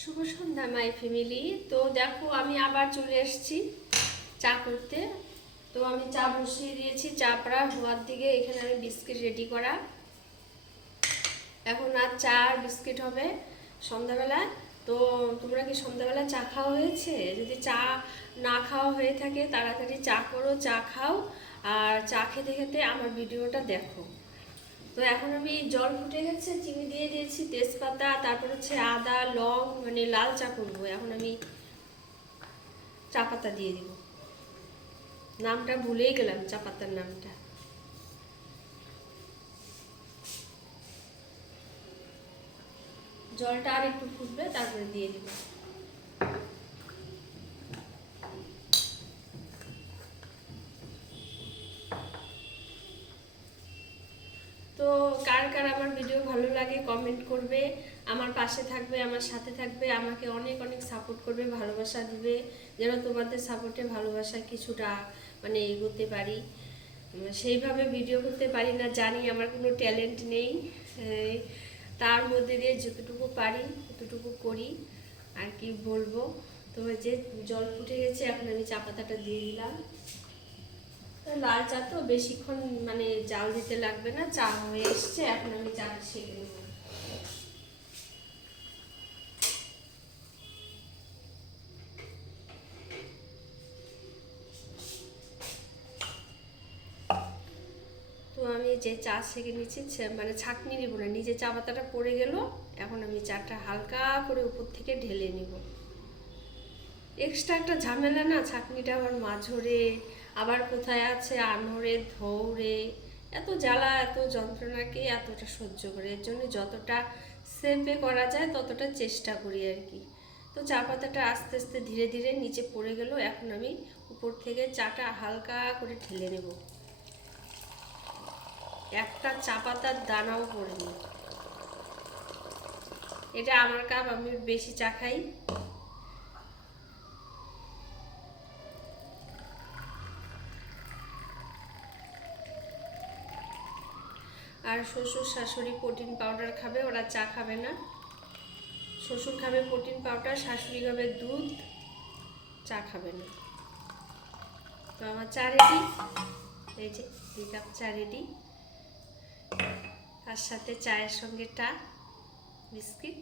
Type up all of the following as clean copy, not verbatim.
Shubho Sandhya my family. তো দেখো আমি আবার চলে এসেছি চা করতে। তো আমি চা বসিয়ে দিয়েছি, চা প্রায় হওয়ার দিকে। এখানে আমি বিস্কিট রেডি করা, এখন আর চা আর বিস্কিট হবে সন্ধ্যাবেলায়। তো তোমরা কি সন্ধ্যাবেলা চা খাওয়া হয়েছে? যদি চা না খাওয়া হয়ে থাকে তাড়াতাড়ি চা করো, চা খাও, আর চা খেতে খেতে আমার ভিডিওটা দেখো। তো এখন আমি জল ফুটে গেছে, চিনি দিয়ে দিয়েছি, তেজপাতা, তারপর হচ্ছে আদা লং, মানে লাল চা করবো। এখন আমি চা পাতা দিয়ে দিব, নামটা ভুলেই গেলাম চা পাতার নামটা। জলটা আর একটু ফুটবে, তারপরে দিয়ে দিব। তো কার কার আমার ভিডিও ভালো লাগে কমেন্ট করবে, আমার পাশে থাকবে, আমার সাথে থাকবে, আমাকে অনেক অনেক সাপোর্ট করবে, ভালোবাসা দিবে, যেন তোমাদের সাপোর্টে ভালোবাসা কিছুটা মানে এগোতে পারি। সেইভাবে ভিডিও করতে পারি না, জানি আমার কোনো ট্যালেন্ট নেই, তার মধ্যে দিয়ে যতটুকু পারি ততটুকু করি আর কি বলবো। তো যে জল ফুটে গেছে, এখন আমি চা পাতাটা দিয়ে দিলাম। লাল চা তো বেশিক্ষণ মানে জাল দিতে লাগবে না, চা হয়ে এসছে, এখন আমি চাটা ছেঁকে নেব। তো আমি যে চা ছেঁকে নিচ্ছি, মানে ছাঁকনি নিব না, নিজে চা পাতাটা পড়ে গেল। এখন আমি চাটা হালকা করে উপর থেকে ঢেলে নিব। এক্সট্রা একটা ঝামেলা না, ছাঁকনিটা আবার মাঝরে, আবার কোথায় আছে আনরে ধৌরে, এত জ্বালা এত যন্ত্রণাকে এতটা সহ্য করে। এর জন্য যতটা সেফে করা যায় ততটা চেষ্টা করি আর কি। তো চা পাতাটা আস্তে আস্তে ধীরে ধীরে নিচে পড়ে গেল, এখন আমি উপর থেকে চাটা হালকা করে ঢেলে নেব। একটা চা পাতার দানাও পড়েনি। এটা আমার কাপ, আমি বেশি চা খাই। আর শ্বশুর শাশুড়ি প্রোটিন পাউডার খাবে, ওরা চা খাবে না। শ্বশুর খাবে প্রোটিন পাউডার, শাশুড়ি খাবে দুধ, চা খাবে না। তো আমার চা রেডি, এই যে 2 কাপ চা রেডি, তার সাথে চায়ের সঙ্গে বিস্কিট।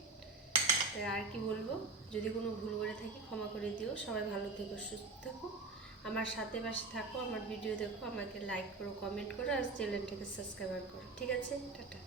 আর কি বলবো, যদি কোনো ভুল করে থাকি ক্ষমা করে দিও। সবাই ভালো থেকো, সুস্থ থাকো, আমার সাথে পাশে থাকো, আমার ভিডিও দেখো, আমাকে লাইক করো, কমেন্ট করো, আর চ্যানেলটাকে সাবস্ক্রাইব করো। ঠিক আছে, টাটা।